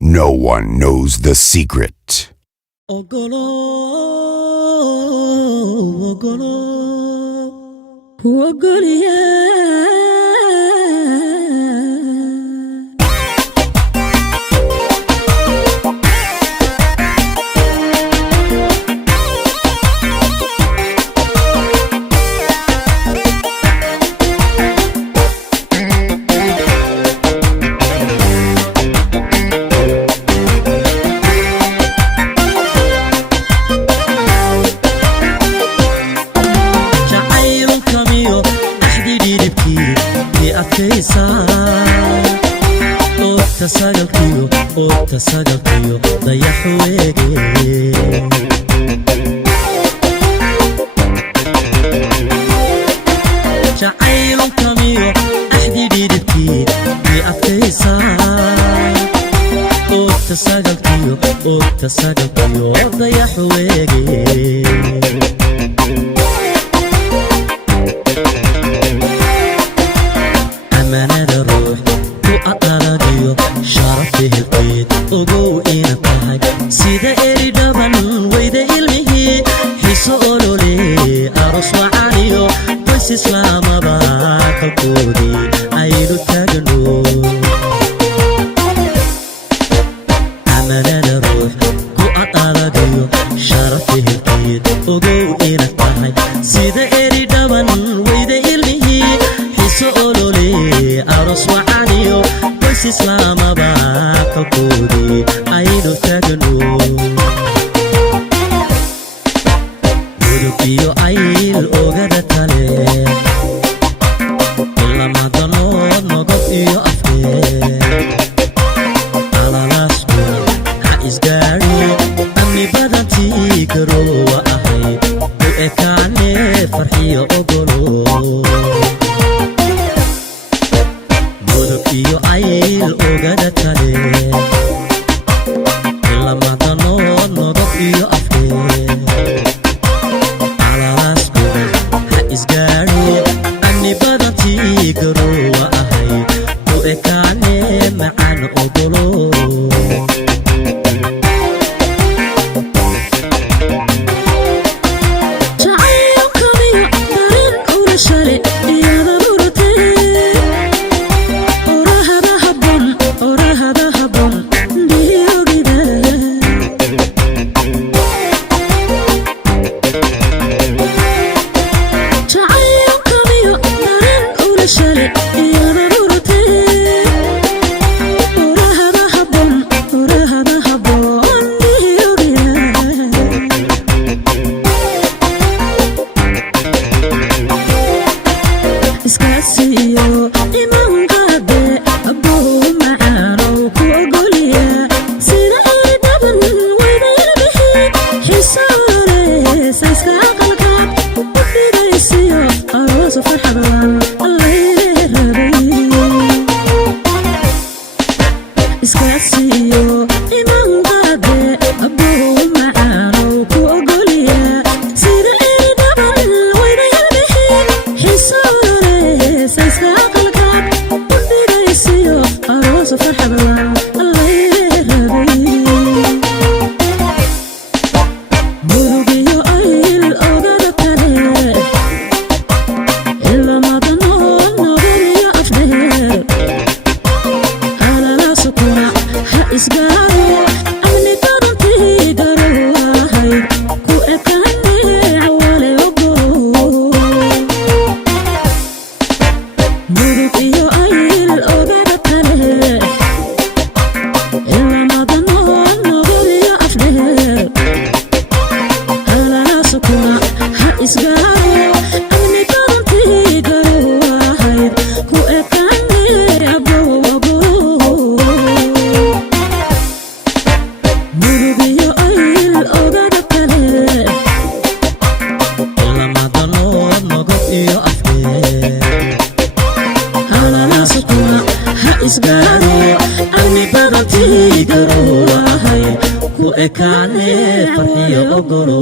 No one knows the secret. Ogolo, ogolo, ogolo, تساقلكيو ضيح ويقي جعيل كميو أحدي ديدتي في أفتيسان تساقلكيو ضيح ويقي أمانة الروح وأطلقيو شرف به القيد ogow ina tahay sida eri dhaban weyda ilmihi xiso olole aros wacaniyo qoys islaamaba kalkoodii aynu taagno amanada ruux ku aqaladiyo sharaf bihilkeed ogow ina tahay sida eri dhaban weyda ilmihi xiso olole aros wacaniyo qoys islaamaba kalkoodii aynu taagno mudug iyo ayl ogada tale ilamadanood nogob iyo afkeed alalaasku ha isgaari amni badantii garoowa ahayd u ekaane farxiyo ogolo mudug iyo ayl ogada tale ilamadanood nogob iyo afkeed alalaasku ha isgaari amni badantii garoowa ahayd u ekaane macaan ogolo ku ekaane farxiyo ogolo